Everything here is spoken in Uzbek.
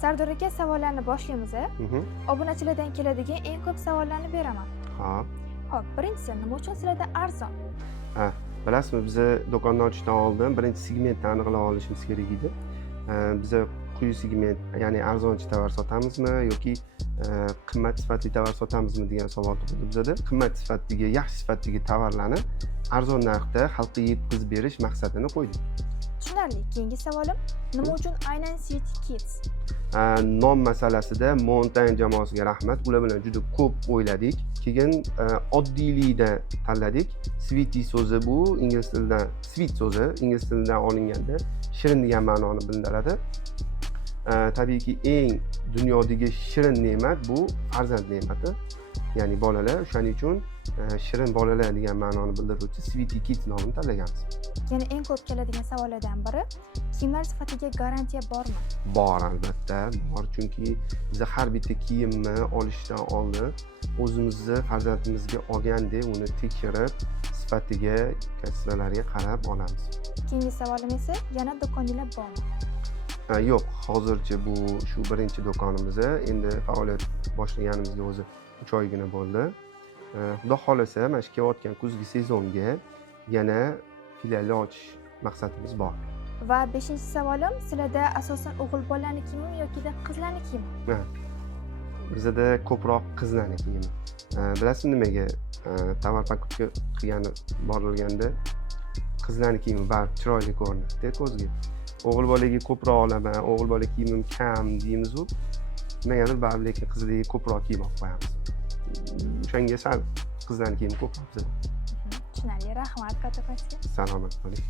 Sardor aka, savollarni boshlaymiz. Obunachilardan keladigan eng ko'p savollarni beraman. Hop. Hop, birinchisi, nima uchun sizlarda arzon? Bilasizmi, biza do'konni ochishdan oldin birinchi segmentni aniqlab olishimiz kerak edi. Biza quyi segment, ya'ni arzonchi tovar sotamizmi yoki qimmat sifatli tovar sotamizmi degan savol tug'ildi bizada. Qimmat sifatli, yaxshi sifatli tovarlarni arzon narxda xalqqa yetkazib berish maqsadini qo'ydik. Tushunarli. Keyingi savolim, nima uchun aynan Sweety Kids? Nom masalasida Mountain jamoasiga rahmat. Ular bilan juda ko'p o'yladik. Keyin oddiylikda tanladik. Sweety so'zi bu ingliz tilidan, sweet so'zi ingliz tilidan olinganda shirin degan ma'noni bildiradi. Tabiiyki eng dunyodagi shirin ne'mat bu farzand ne'mati. Ya'ni bolalar, o'shaning uchun shirin bolalar degan ma'noni bildiruvchi Sweety Kids nomini tanlaganmiz. Yana eng ko'p keladigan savollardan biri, kiyimlar sifatiga garantiya bormi? Bor, albatta, bor. Chunki biz har bitta kiyimni olishdan oldin o'zimizni farzandimizga olgandek uni tekshirib, sifatiga, kassalariga qarab olamiz. Keyingi savolim esa, yana do'koninglar bormi? Yo'q, hozircha bu shu birinchi do'konimiz. Endi faoliyat boshlaganimizga o'zi 3 oygina bo'ldi. Xudo xolasa, mana shu kelayotgan kuzgi sezonga yana filialni ochish maqsadimiz bor. Va 5-savolim, sizlarda asosan o'g'il bolalarning kiyimi yoki qizlarning kiyimi? Bizda ko'proq qizlarning kiyimi. Bilasizmi nimaga? Tovar paketga qilgani borilganda qizlarning kiyimi baribir chiroyli ko'rinadi ko'zga. O'g'il bolaga ko'proq olaman, o'g'il bola kiyimim kam deymiz-ku. Nimagadir baribir lekin qizlarga ko'proq kiyim olib qo'yamiz. O'shanga sal qizlarning kiyimi ko'proq bizda. Tushunarli, rahmat kattakon. Salomat bo'ling.